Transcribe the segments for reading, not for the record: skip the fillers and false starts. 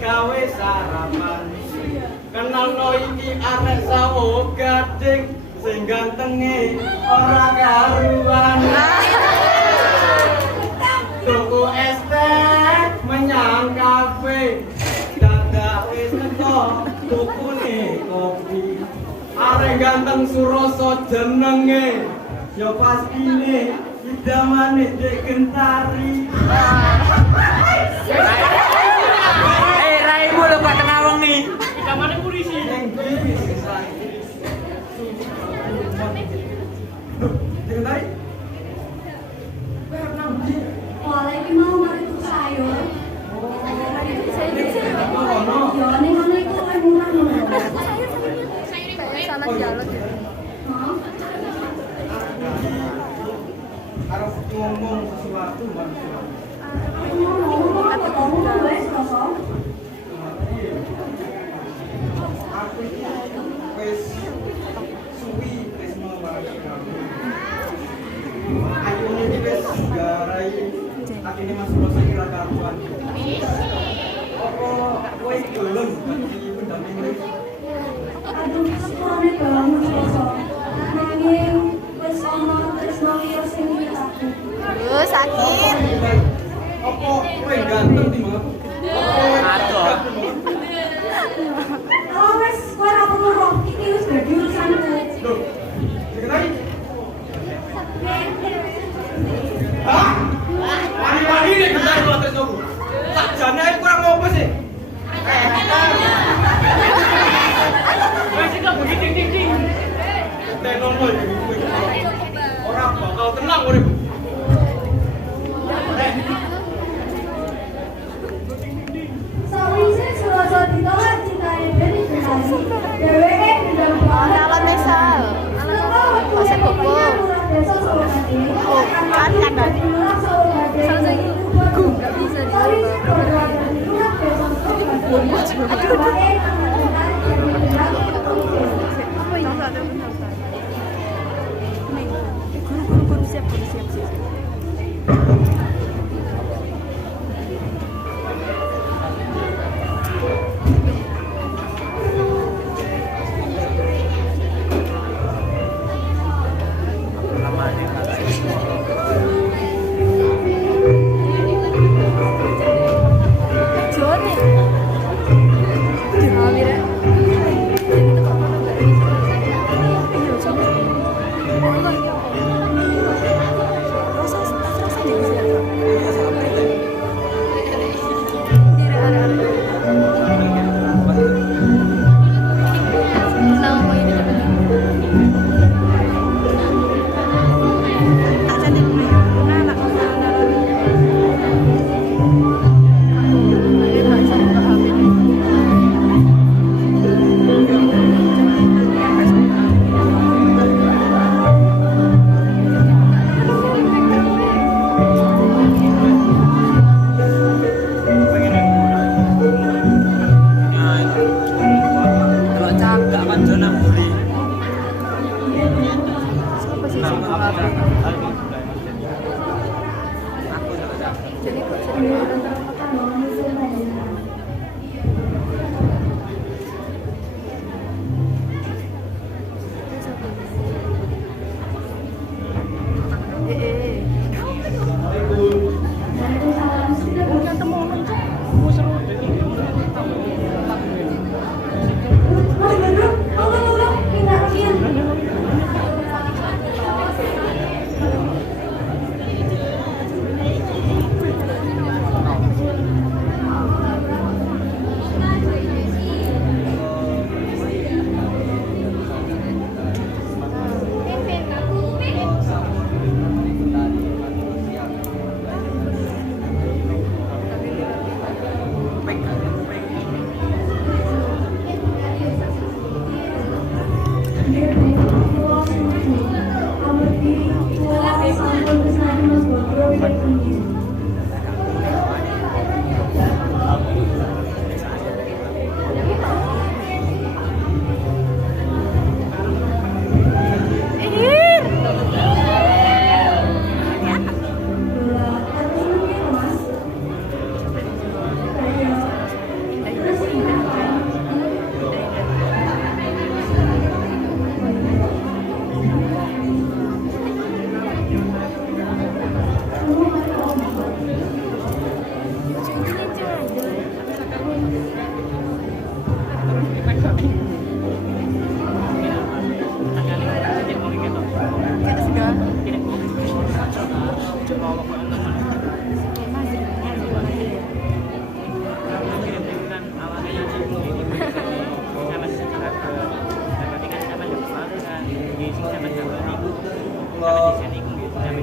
Gawe sarapan. Kenal no iki arek sawo gading sing gantenge ora karuan. Tuku es teh menyang kafe. Dadak wis teko tukune kopi. Arek ganteng Suroso jenenge. Ya pastine idamane Dek Gentari. Raimu lho Pak Kenawang nih. Idamane polisi. Ning ndi Gentari? Lagi mau mari tuku sayur. Ya ning ngene iku luwih murah. Sana jalan. Harus ngomong sesuatu Bang. Ngomong wis rasa. Aku wis suwi tresno marang kamu. Ayo ini wis garai atine Mas Rosa kira karuan. Apa kowe gelem dadi pendamping? Aduh, sepurane banget rasa. Nanging wis ana tresno liya sing aku. Sakit. Apa kowe ganteng timbang aku? Aduh. Oh wis ora perlu roh iki wis dadi urusanku. Loh, diketahui? Hah? Wani-wani nek gentari kok tresnoku. Sakjane ae kurang ngopo sih? Wis kok begitu ding-ding. Tenono iki kowe. Ora bakal tenang urip. Sawise Suroso ditolak cintane dari Gentari. Dheweke ndang Calon misal. Masa kuku. Oh, kan kan. Guru siap. kalau pamit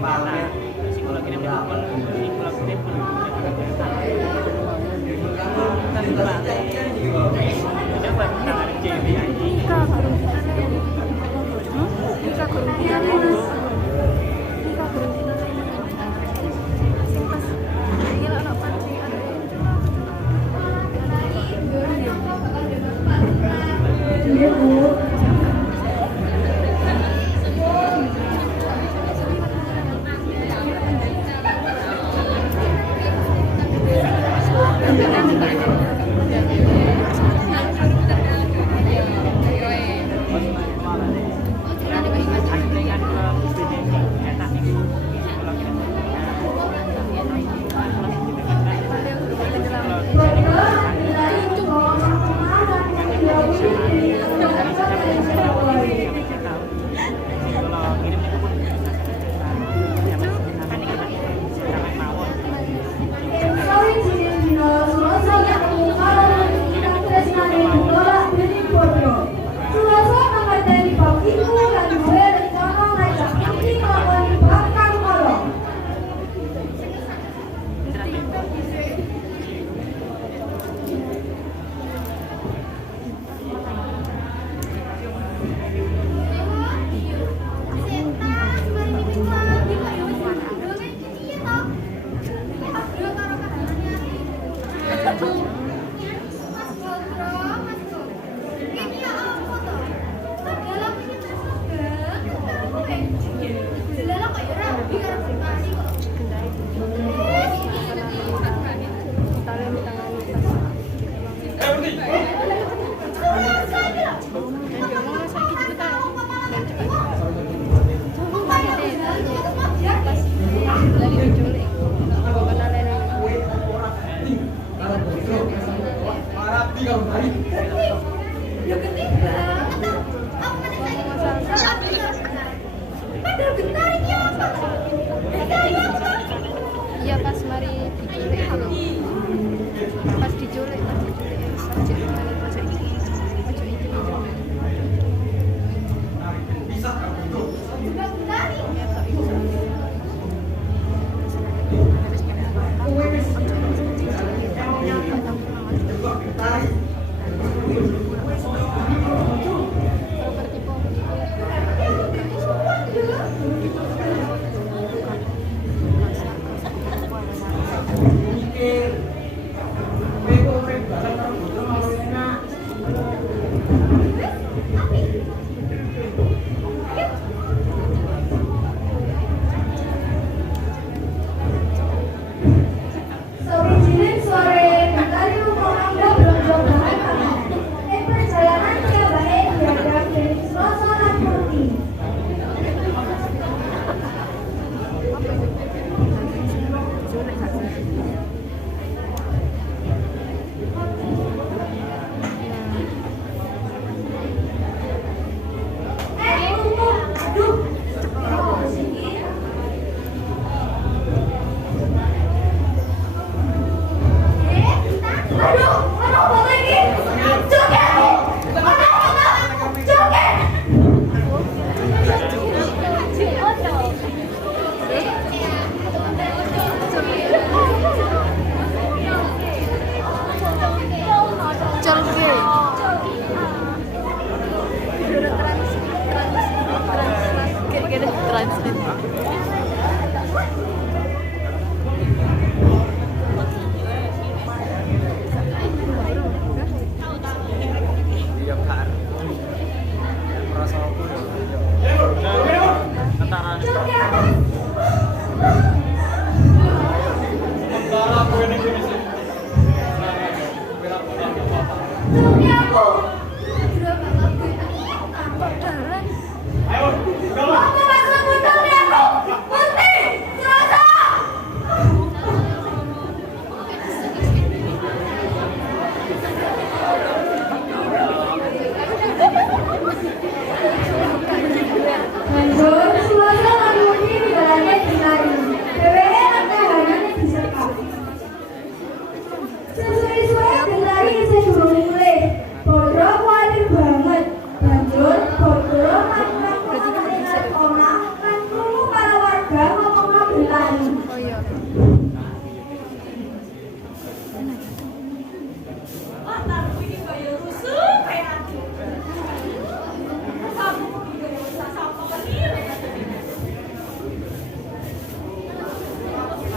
Iya, Bu. Iya pas mari diculik pas diculik Sesuai dengan dari saya suruh mulai. olahraga ngomong bertani. Oh iya.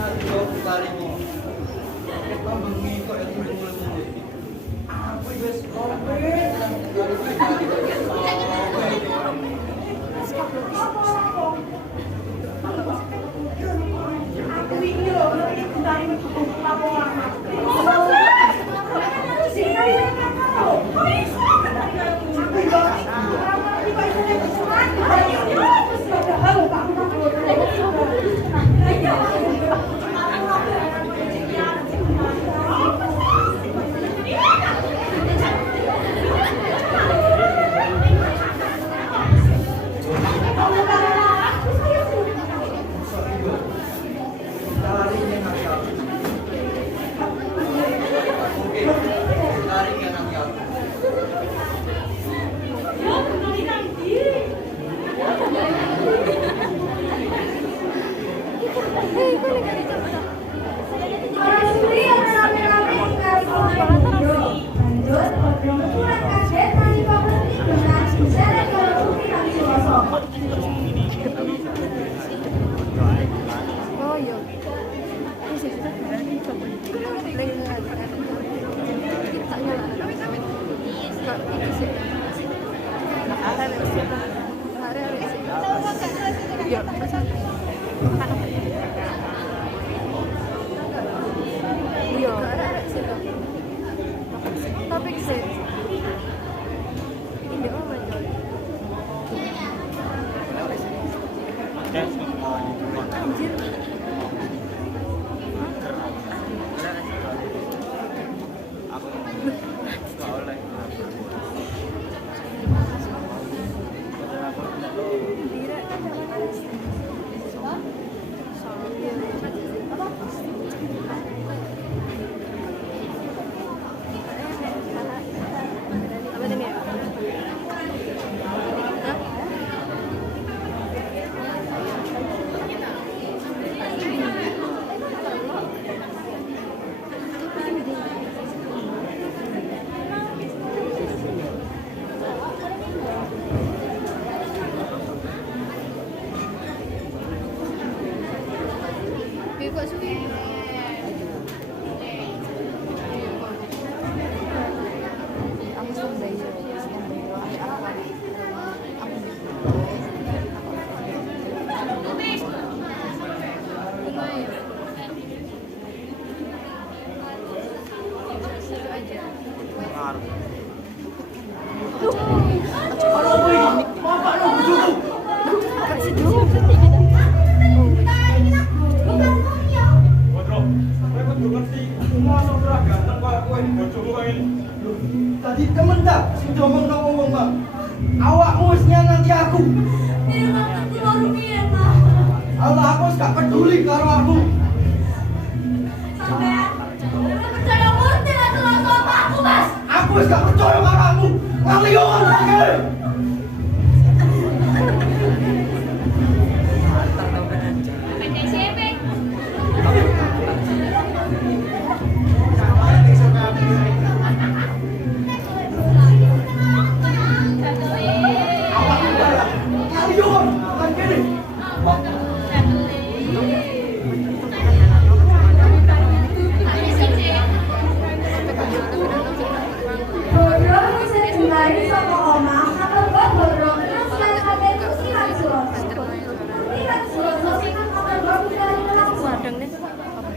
Aduh, tarik ini. Kita mengikut yang mulai-mulai. Aku wis komplit. Aku ini loh, dari aku lama. Oh iya. Topik sih. Ini apa? Anjir. Apa ini ya? Kok suwi? Aku sudah Tadi temen tak sudah ngomong bang. Awakmu wis nyanati aku. Allah aku wis gak peduli karo aku. Aku wis gak percaya karo aku. Ngaliyo ngene.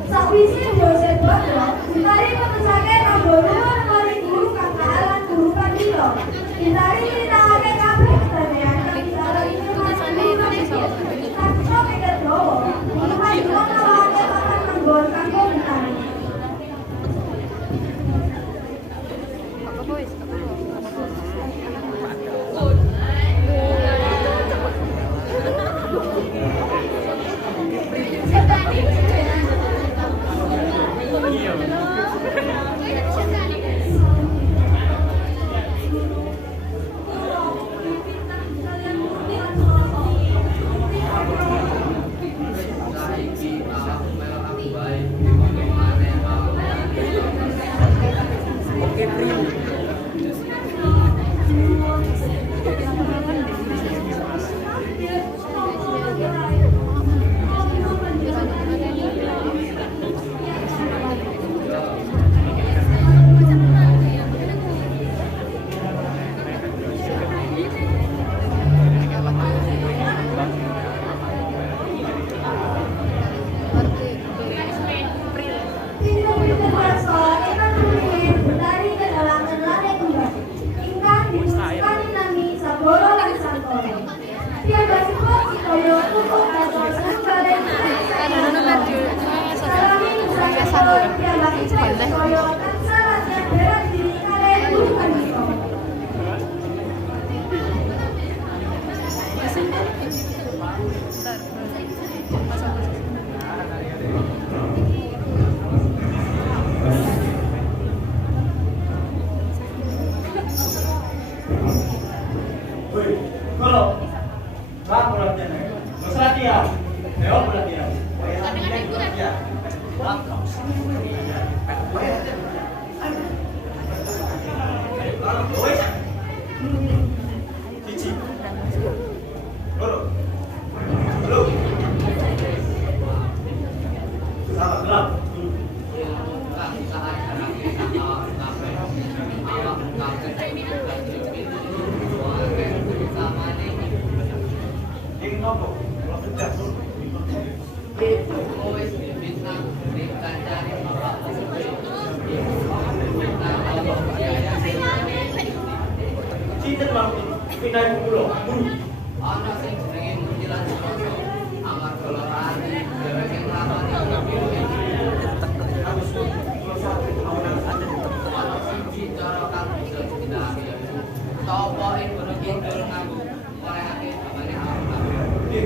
Sakwisi Joseph Bodo, Gintari menulisake nomor nomor guru KKL guru Pandilo. Gintari nyritake kabeh kedadean kang dialami tulisane Kakso Peter Dowo. Pandilo nawake papan manggon kanggo Gintari. apa boys? Ayo perhatian. Ya. Cici. Loro. Halo. Salah gelap. Ini nopo? Kalau sudah Cinta telah pindah pulau. Ana sing jenenge Munjilan Suroso, amar dolorane dheweke nglamani Agus pulau satu awalan ada. ana siji cara kang bisa ditindakake yaiku tapa ing Gunung Kidul nganggo olehake gamane Oke.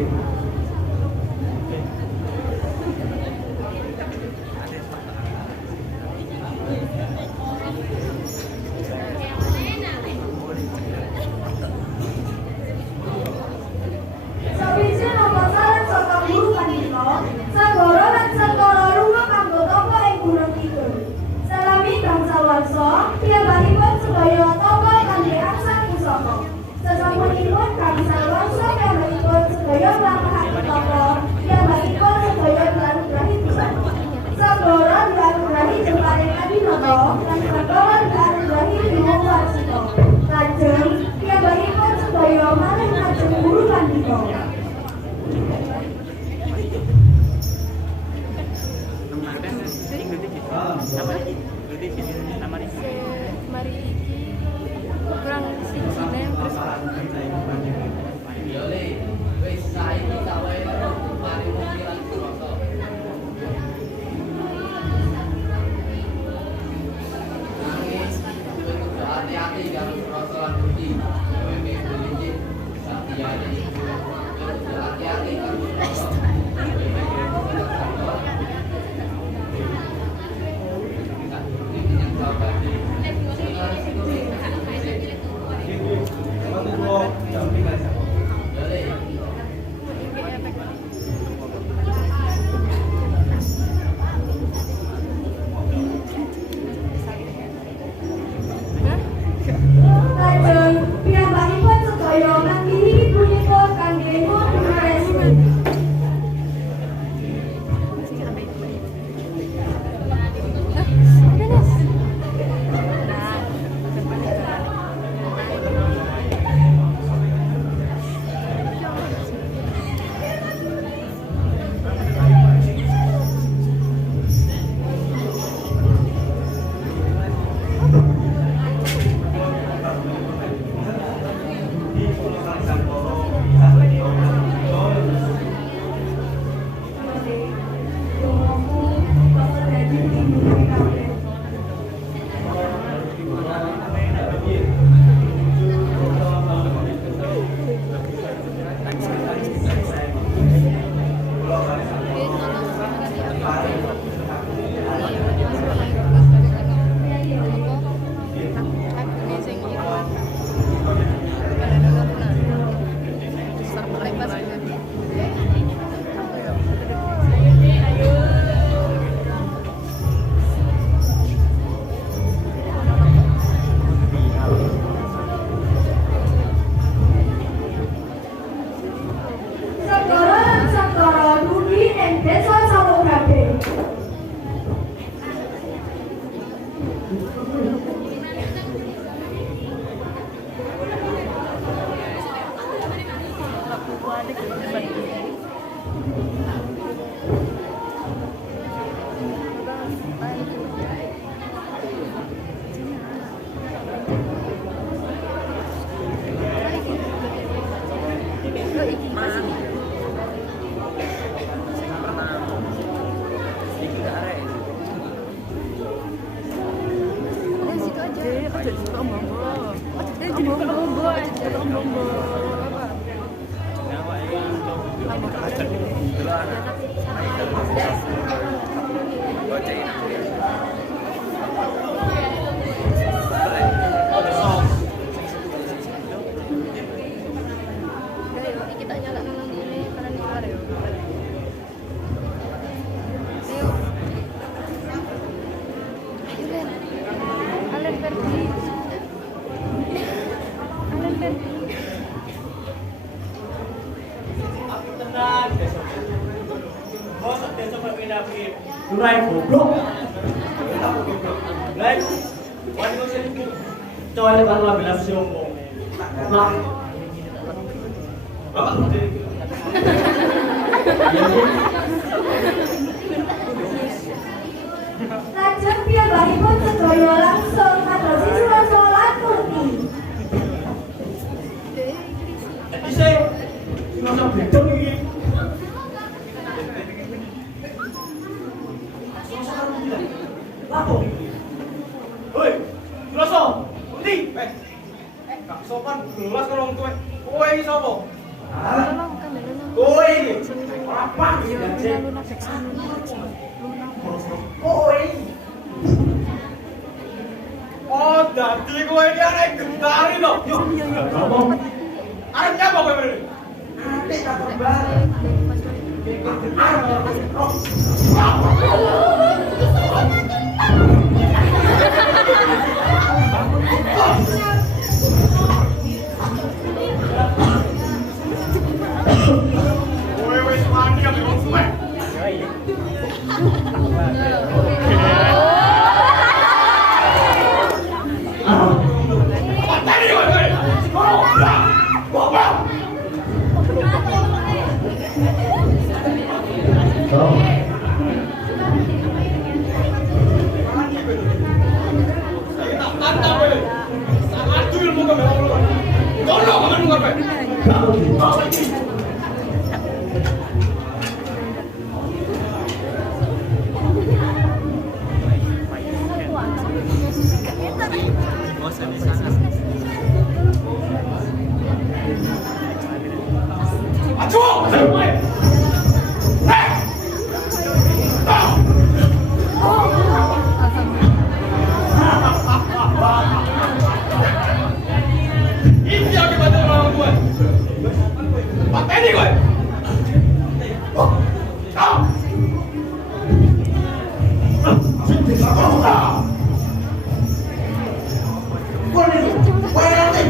Sawise napa saran saka guru pandita, Sagara lan Segara lunga kanggo tapa ing Gunung Kidul. Salami gangsal warsa, piyambakipun sedaya tapa kanthi angsal pusaka. Sasampunipun gangsal warsa piyambakipun sedaya nglampahaken tapa, piyambakipun sedaya dianugerahi pusaka. Sagara dianugerahi jemparing Adinata, lan Segara dianugerahi Bima Warsita. Lajeng piyambakipun sedaya malih lajeng guru pandita. Mari iki kurang sijine terus yo le wis saiki tak wae mari Munjilan Suroso. Nangis kowe kudu hati-hati karo Suroso lan Budi. Kowe iki saktiyane. Kowe kudu hati-hati karo Suroso. dapet. Durai goblok. Lai. Wani kok sing coba lebar lah bilang si omong. Nah. Lajeng piyambakipun sedaya langsung madosi sholat murni. Bisa. Masa bedong iki. Lapo iki? Hoi, Groso, endi? Gak sopan gelas karo wong tuwek. Kowe iki sapa? Kowe iki. Ora apa iki, Jek. Kowe. Oh, dadi kowe iki arek gendari to. Yo, ngomong. Arek nyapa kowe mrene? Atik tak terbang. Kowe wis mandi kabeh wong tuwek.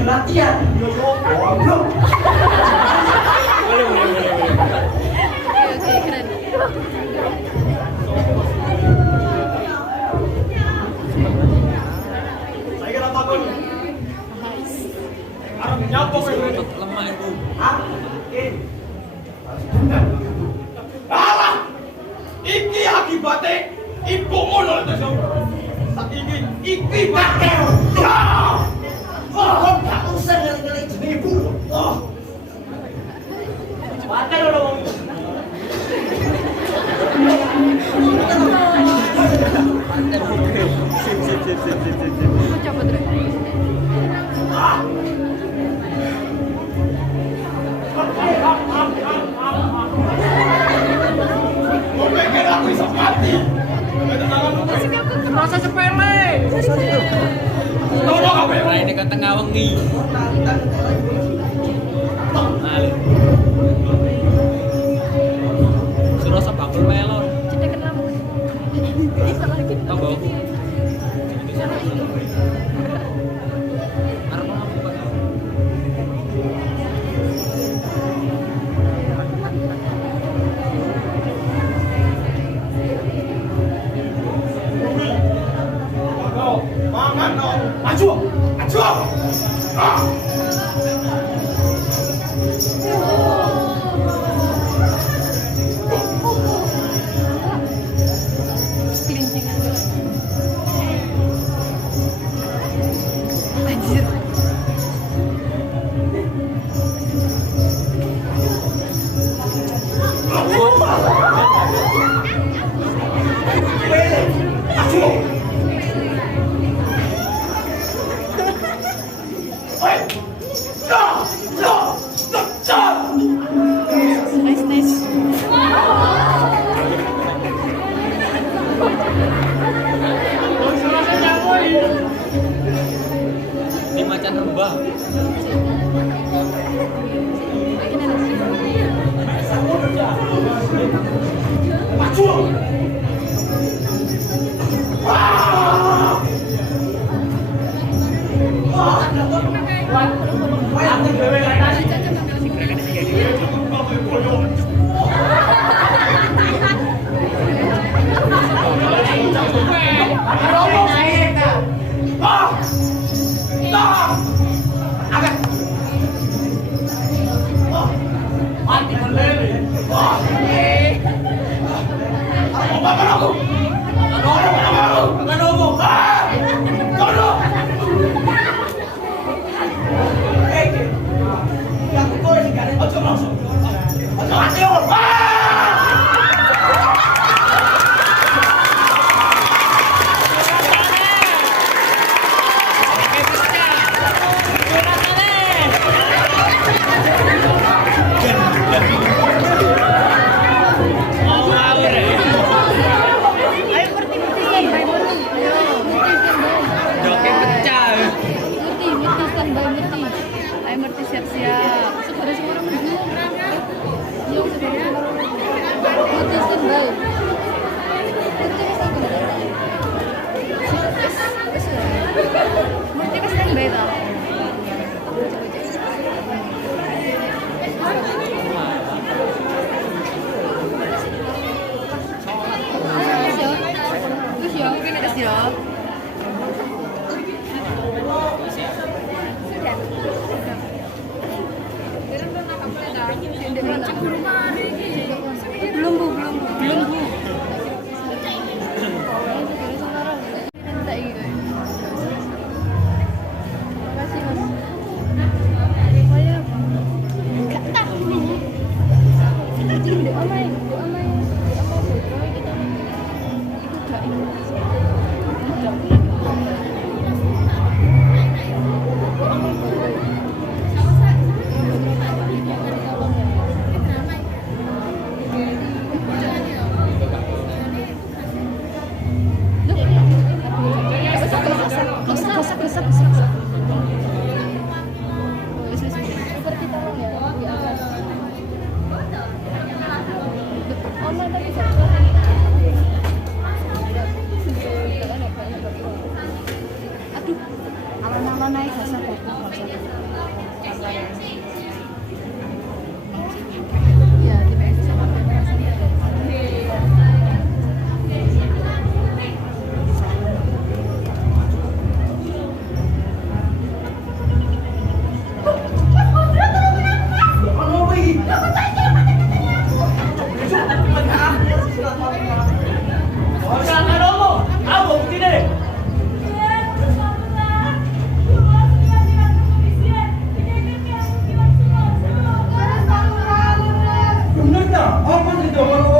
Latihan. Saya kira takut. Arep nyapa kowe lemah iku. Ah, Alah. Iki akibate ibumu lho to. Saiki iki bakal. kok gak usah ngeling-ngeling jeneng ibu. Wadah lho wong. Coba terus. Kok pengen aku iso mati? Rasa sepele. Tolong apa ya? Ini kan tengah wengi. Surasa bakul melon. Cedek kenapa? Bisa lagi. Apa? Maju! Maju! Kelincingan. Anjir. Nice, nice. Ini macan rembah. Maju! Bener tak? Apa sih dong?